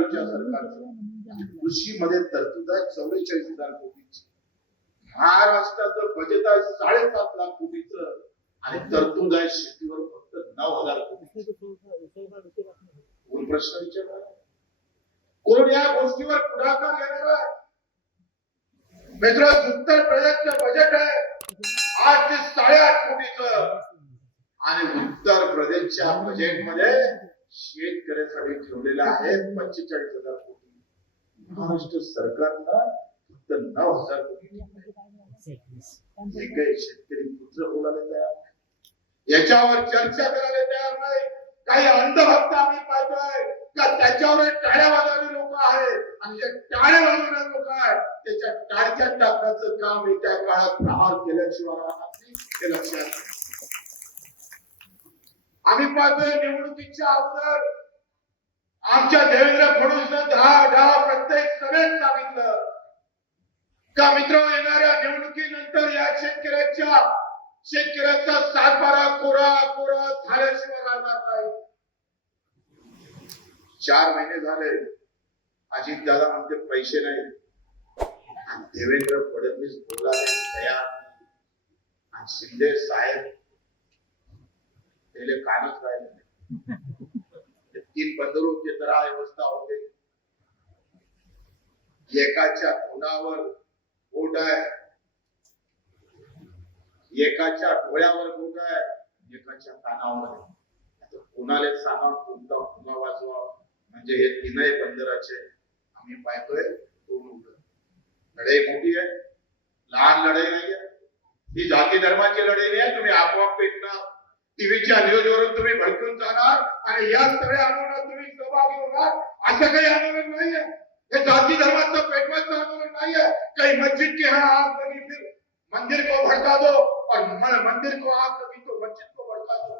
आघाडीच्या सरकारचं कृषीमध्ये तरतूद आहे 44,000 कोटीची. महाराष्ट्राचं बजेट आहे 7.5 लाख कोटीचं आणि तरतूद आहे शेतीवर फक्त 9,000 कोटी. कोण प्रश्न विचारणार? कोण या गोष्टीवर पुढाकार घेणार आहे? मित्र, उत्तर प्रदेशचं बजेट आहे 8 ते 8.5 कोटीचं आणि उत्तर प्रदेशच्या बजेटमध्ये शेतकऱ्यासाठी ठेवलेलं आहे 45,000 कोटी. महाराष्ट्र सरकारला फक्त 9,000 कोटी. काही शेतकरी पुत्र बोलायला तयार नाही, याच्यावर चर्चा करायला तयार नाही. काही अंधभक्त आम्ही पाहतोय का त्याच्यावर टाळ्या वाजवणारे लोक आहेत आणि जे टाळ्या वाजवणारे लोक आहेत त्याच्या टाळक्या टाकण्याचं काम येत्या काळात प्रहार केल्याशिवाय राहणार नाही, हे लक्षात घ्या. आम्ही पाहतोय निवडणुकीच्या अगोदर आमच्या देवेंद्र फडणवीसनं दहा प्रत्येक सभेत सांगितलं का मित्र, येणाऱ्या निवडणुकीनंतर या शेतकऱ्याचा सातबारा कोरा झाल्याशिवाय राहणार नाही. 4 महिने झाले, अजित दादा म्हणते पैसे नाही, देवेंद्र फडणवीस बोलायला तयार नाही आणि शिंदे साहेब त्याला कानच राहिले नाही. 3 बंदरूचे तर अवस्था होते. एकाच्या तोंडावर बोट आहे, एकाच्या डोळ्यावर बोट आहे, एकाच्या कानावर आहे. आता कोणाला सांगा कोणता फुगा वाजवा, म्हणजे हे 3 बंदराचे आम्ही पाहतोय. लढाई मोठी आहे, लहान लढाई नाही आहे. ही जाती धर्माची लढाई नाही आहे. तुम्ही आपोआप पेटणार, टीव्हीच्या न्यूजवरून तुम्ही भडकून जाणार आणि या सगळ्या आंदोलनात तुम्ही सहभागी होणार, असं काही आंदोलन नाहीये. हे जाती धर्माचं पेटवायचं आंदोलन नाहीये. काही मस्जिद के यहाँ आग लगी फिर मंदिर को भड़का दो और मंदिर को आग लगी तो मस्जिद को भड़का दो,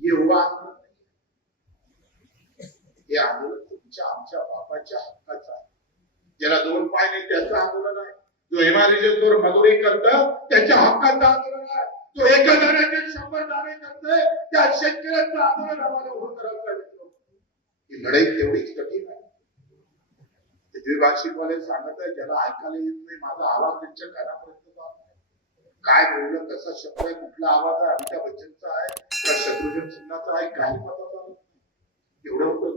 ये हुआ आंदोलन नाही. हे आंदोलन तुमच्या आमच्या बापाच्या हक्काचं आहे. ज्याला 2 पाय नाही त्याचं आंदोलन आहे. जो एमआयडीसीवर मजुरी करतं त्याच्या हक्काचं आंदोलन आहे. जो एका दाण्याचे 100 दाणे करतोय त्या शेतकऱ्याचं आंदोलन आम्हाला उभं करायचं आहे. ही लढाई तेवढीच कठीण आहे. द्विभाषिकवाले सांगत आहे, ज्याला ऐकायला येत नाही माझा आवाज त्यांच्या कानापर्यंत काय बोललं, कसा शब्द आहे, कुठला आवाज आहे, अमिताभ बच्चनचा आहे का शत्रुघ्न सिन्हाचा आहे, काही पता एवढं होतं.